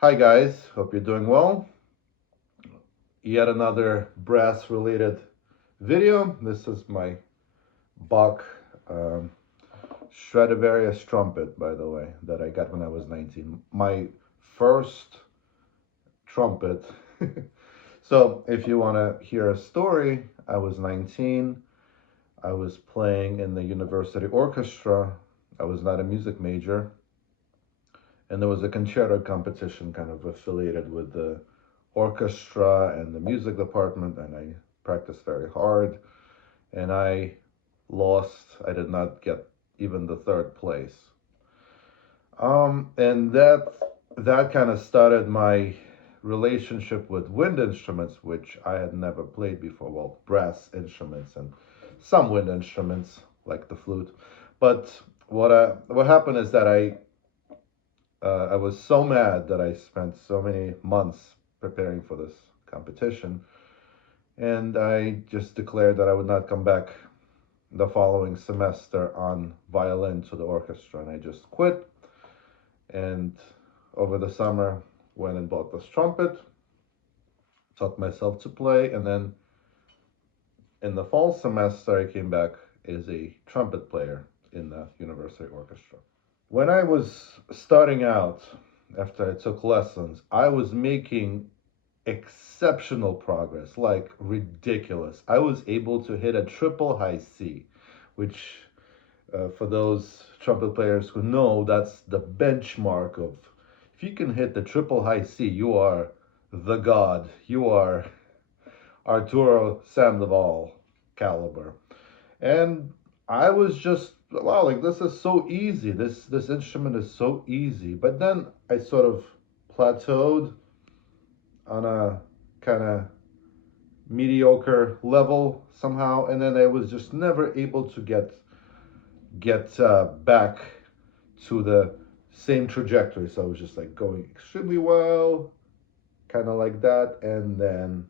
Hi guys, hope you're doing well. Yet another brass related video. This is my Bach um, Stradivarius trumpet, by the way, that I got when I was 19. My first trumpet. So, if you want to hear a story, I was 19. I was playing in the university orchestra. I was not a music major. And there was a concerto competition kind of affiliated with the orchestra and the music department, and I practiced very hard, and I lost. I did not get even the third place. And that kind of started my relationship with wind instruments, which I had never played before. Well, brass instruments and some wind instruments like the flute. But what happened is that I was so mad that I spent so many months preparing for this competition, and I just declared that I would not come back the following semester on violin to the orchestra, and I just quit. And over the summer, went and bought this trumpet, taught myself to play, and then in the fall semester, I came back as a trumpet player in the university orchestra. When I was starting out, after I took lessons, I was making exceptional progress, like ridiculous. I was able to hit a triple high C, which, for those trumpet players who know, that's the benchmark of if you can hit the triple high C, you are the god. You are Arturo Sandoval caliber. And I was just wow, like this is so easy. This instrument is so easy. But then I sort of plateaued on a kind of mediocre level somehow, and then I was just never able to get back to the same trajectory. So I was just like going extremely well, kind of like that, and then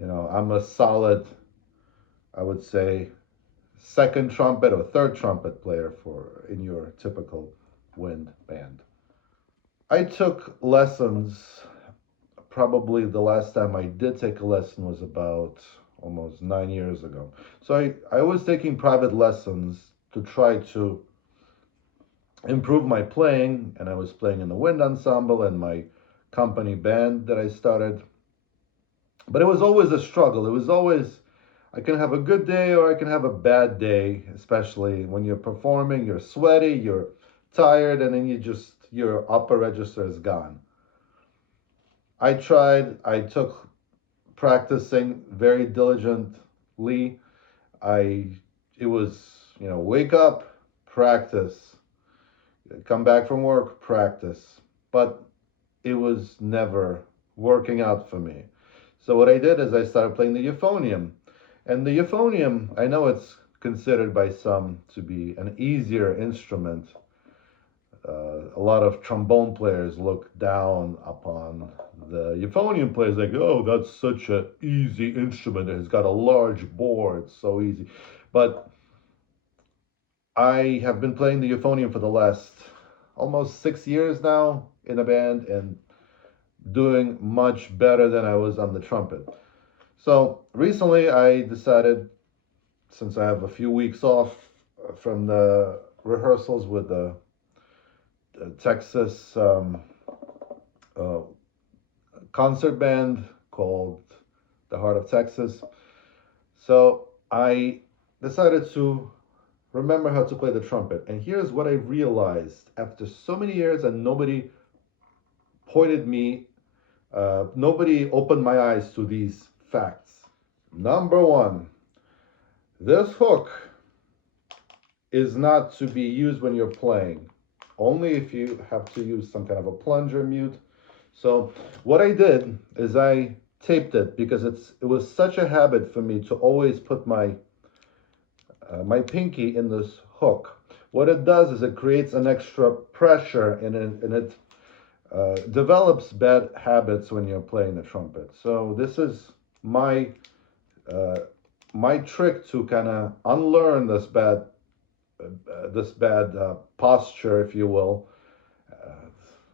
I'm a solid, I would say, second trumpet or third trumpet player for in your typical wind band. I took lessons. Probably the last time I did take a lesson was about almost 9 years ago. So I was taking private lessons to try to improve my playing, and I was playing in the wind ensemble and my company band that I started. But it was always a struggle. It was always, I can have a good day or I can have a bad day, especially when you're performing, you're sweaty, you're tired, and then your upper register is gone. I took practicing very diligently. I it was, wake up, practice, come back from work, practice. But it was never working out for me. So what I did is I started playing the euphonium. And the euphonium, I know it's considered by some to be an easier instrument. A lot of trombone players look down upon the euphonium players, like, oh, that's such an easy instrument. It's got a large bore, it's so easy. But I have been playing the euphonium for the last almost 6 years now in a band and doing much better than I was on the trumpet. So recently I decided, since I have a few weeks off from the rehearsals with the Texas uh, concert band called the Heart of Texas. So I decided to remember how to play the trumpet. And here's what I realized after so many years and pointed me, nobody opened my eyes to these facts. Number one, this hook is not to be used when you're playing, only if you have to use some kind of a plunger mute. So what I did is I taped it because it was such a habit for me to always put my pinky in this hook. What it does is it creates an extra pressure and it develops bad habits when you're playing the trumpet. So this is my uh, my trick to kind of unlearn this bad posture, if you will,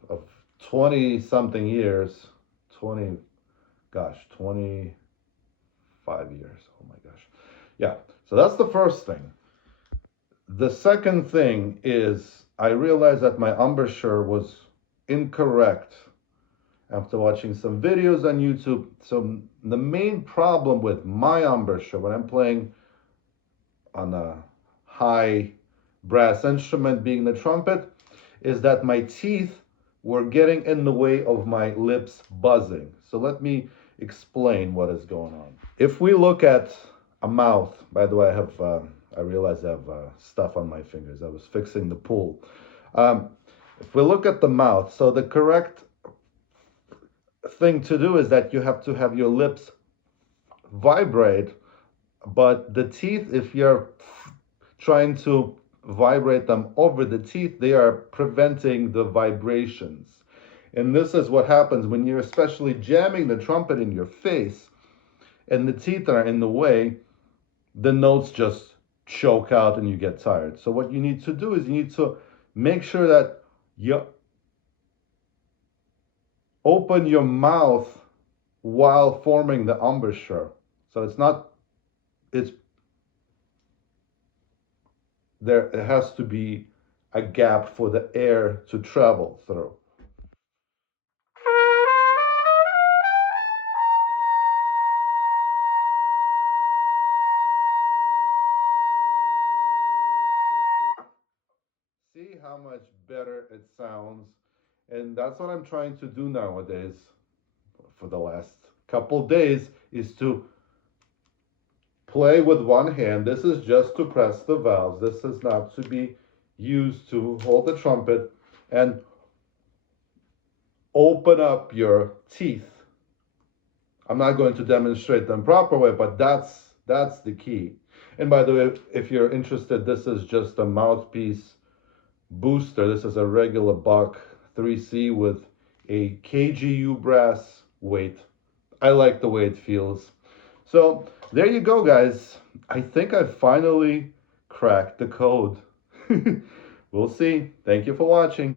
of 20 something years, 20, gosh, 25 years. Oh my gosh. Yeah, so that's the first thing. The second thing is I realized that my embouchure was incorrect after watching some videos on YouTube. So the main problem with my embouchure when I'm playing on a high brass instrument, being the trumpet, is that my teeth were getting in the way of my lips buzzing. So let me explain what is going on. If we look at a mouth, by the way, I realize I have stuff on my fingers. I was fixing the pool. If we look at the mouth, so the correct thing to do is that you have to have your lips vibrate, but the teeth, if you're trying to vibrate them over the teeth, they are preventing the vibrations. And this is what happens when you're especially jamming the trumpet in your face and the teeth are in the way, the notes just choke out and you get tired. So what you need to do is you need to make sure that you open your mouth while forming the embouchure. So it's there, it has to be a gap for the air to travel through. See how much better it sounds? And that's what I'm trying to do nowadays for the last couple days is to play with one hand. This is just to press the valves. This is not to be used to hold the trumpet and open up your teeth. I'm not going to demonstrate them proper way, but that's the key. And by the way, if you're interested, this is just a mouthpiece booster. This is a regular Bach 3C with a KGU brass weight. I like the way it feels. So there you go, guys. I think I finally cracked the code. We'll see. Thank you for watching.